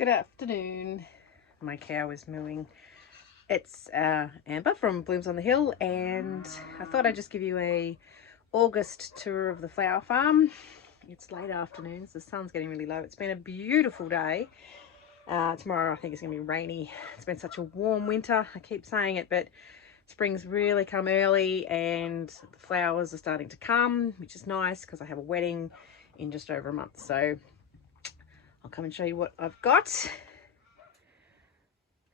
Good afternoon. My cow is mooing. It's Amber from Blooms on the Hill, and I thought I'd just give you a August tour of the flower farm. It's late afternoons, the sun's getting really low. It's been a beautiful day. Tomorrow I think it's going to be rainy. It's been such a warm winter. I keep saying it, but spring's really come early and the flowers are starting to come, which is nice because I have a wedding in just over a month. So I'll come and show you what I've got.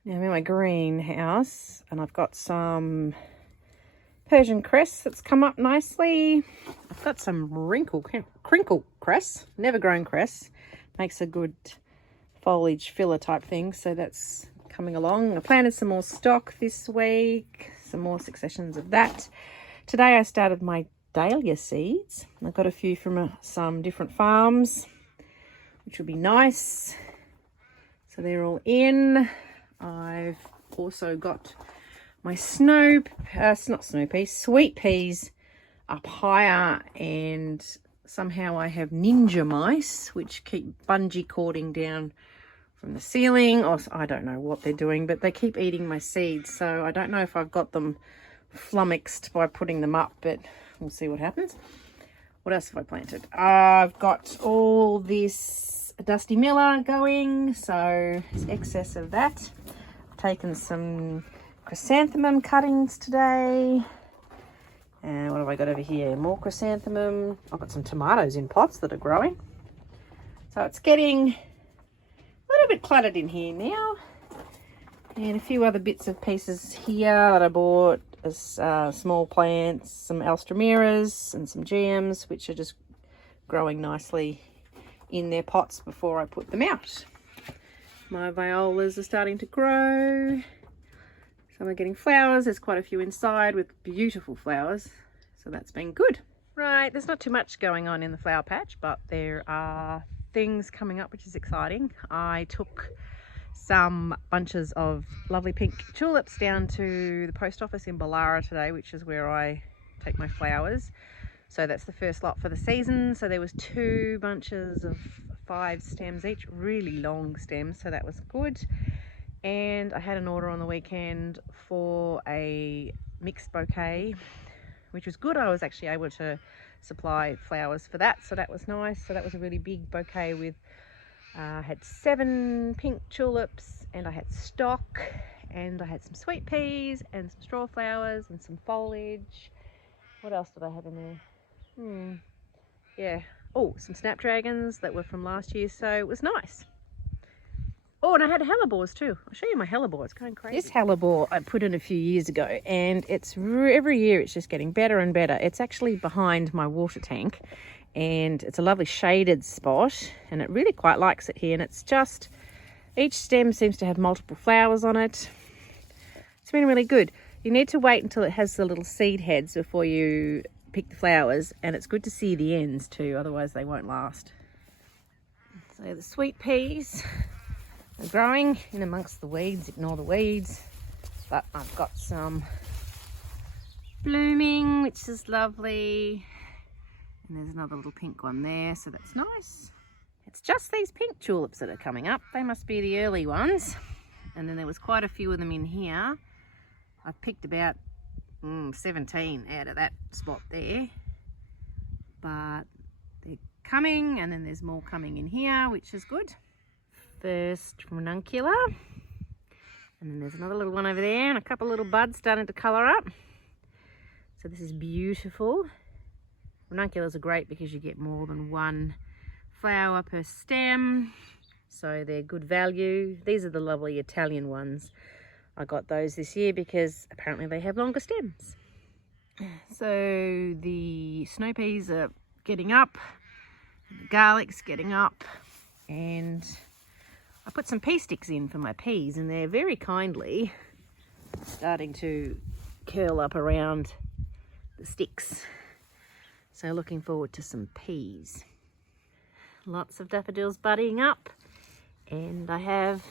Now I'm in my greenhouse and I've got some Persian cress that's come up nicely. I've got some crinkle cress, never grown cress. Makes a good foliage filler type thing, so that's coming along. I planted some more stock this week, some more successions of that. Today I started my dahlia seeds. I got a few from some different farms, which will be nice. So they're all in. I've also got my sweet peas up higher, and somehow I have ninja mice which keep bungee cording down from the ceiling, or I don't know what they're doing, but they keep eating my seeds. So I don't know if I've got them flummoxed by putting them up, but we'll see what happens. What else have I planted? I've got all this Dusty Miller going, so there's excess of that. I've taken some chrysanthemum cuttings today. And what have I got over here? More chrysanthemum. I've got some tomatoes in pots that are growing. So it's getting a little bit cluttered in here now. And a few other bits and pieces here that I bought as small plants, some alstroemeras and some geums, which are just growing nicely in their pots before I put them out. My violas are starting to grow. Some are getting flowers. There's quite a few inside with beautiful flowers, so that's been good. Right, there's not too much going on in the flower patch, but there are things coming up, which is exciting. I took some bunches of lovely pink tulips down to the post office in Ballara today, which is where I take my flowers. So that's the first lot for the season. So there was 2 bunches of 5 stems each, really long stems, so that was good. And I had an order on the weekend for a mixed bouquet, which was good. I was actually able to supply flowers for that, so that was nice. So that was a really big bouquet with I had 7 pink tulips, and I had stock, and I had some sweet peas and some straw flowers and some foliage. What else did I have in there? Yeah. Oh, some snapdragons that were from last year, so it was nice. Oh, and I had hellebores too. I'll show you my hellebore. It's going crazy. This hellebore I put in a few years ago, and it's every year it's just getting better and better. It's actually behind my water tank, and it's a lovely shaded spot, and it really quite likes it here. And it's just, each stem seems to have multiple flowers on it. It's been really good. You need to wait until it has the little seed heads before you pick the flowers, and it's good to see the ends too, otherwise they won't last. So the sweet peas are growing in amongst the weeds. Ignore the weeds, but I've got some blooming, which is lovely. And there's another little pink one there, so that's nice. It's just these pink tulips that are coming up. They must be the early ones. And then there was quite a few of them in here. I've picked about 17 out of that spot there. But they're coming, and then there's more coming in here, which is good. First ranunculus. And then there's another little one over there, and a couple of little buds starting to colour up. So this is beautiful. Ranunculus are great because you get more than 1 flower per stem, so they're good value. These are the lovely Italian ones. I got those this year because apparently they have longer stems. So the snow peas are getting up, the garlic's getting up, and I put some pea sticks in for my peas, and they're very kindly starting to curl up around the sticks. So looking forward to some peas. Lots of daffodils budding up, and I have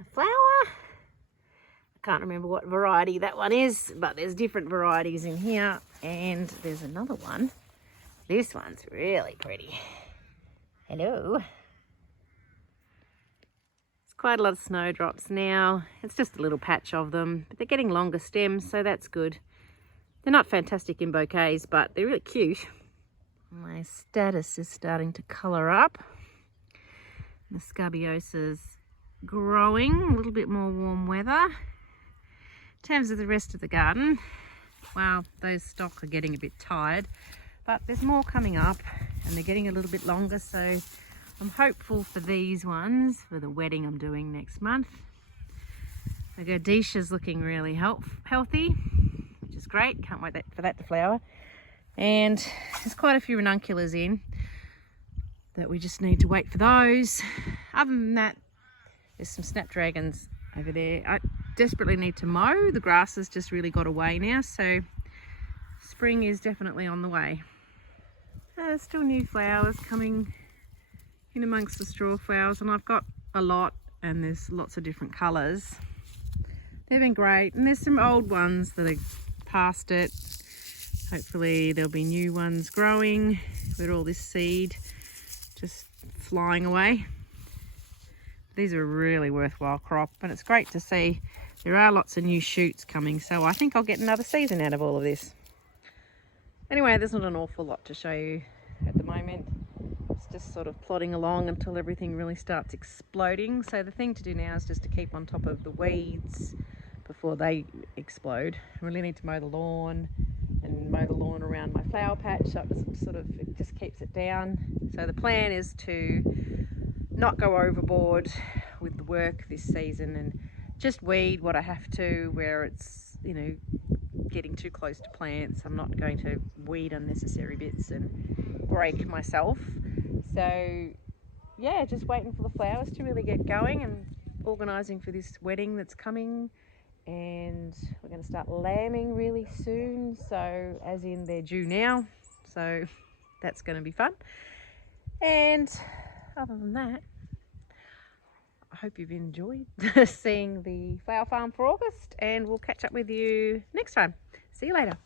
a flower. I can't remember what variety that one is, but there's different varieties in here, and there's another one. This one's really pretty. Hello. quite a lot of snowdrops now. It's just a little patch of them, but they're getting longer stems, so that's good. They're not fantastic in bouquets, but they're really cute. My statice is starting to colour up. The scabiosa's growing, a little bit more warm weather. In terms of the rest of the garden, wow, those stock are getting a bit tired, but there's more coming up and they're getting a little bit longer, so I'm hopeful for these ones for the wedding I'm doing next month. The Godetia's looking really healthy, which is great. Can't wait for that to flower. And there's quite a few ranunculus in that we just need to wait for those. Other than that, there's some snapdragons over there. I desperately need to mow. The grass has just really got away now, so spring is definitely on the way. There's still new flowers coming in amongst the straw flowers, and I've got a lot, and there's lots of different colours. They've been great, and there's some old ones that are past it. Hopefully there'll be new ones growing with all this seed just flying away. These are a really worthwhile crop, and it's great to see there are lots of new shoots coming, so I think I'll get another season out of all of this. Anyway, there's not an awful lot to show you at the moment. It's just sort of plodding along until everything really starts exploding. So the thing to do now is just to keep on top of the weeds before they explode. I really need to mow the lawn and mow the lawn around my flower patch, so it just keeps it down. So the plan is to not go overboard with the work this season and just weed what I have to where it's, you know, getting too close to plants. I'm not going to weed unnecessary bits and break myself. So yeah, just waiting for the flowers to really get going and organising for this wedding that's coming. And we're going to start lambing really soon, so as in they're due now, so that's going to be fun. And other than that, I hope you've enjoyed seeing the flower farm for August, and we'll catch up with you next time. See you later.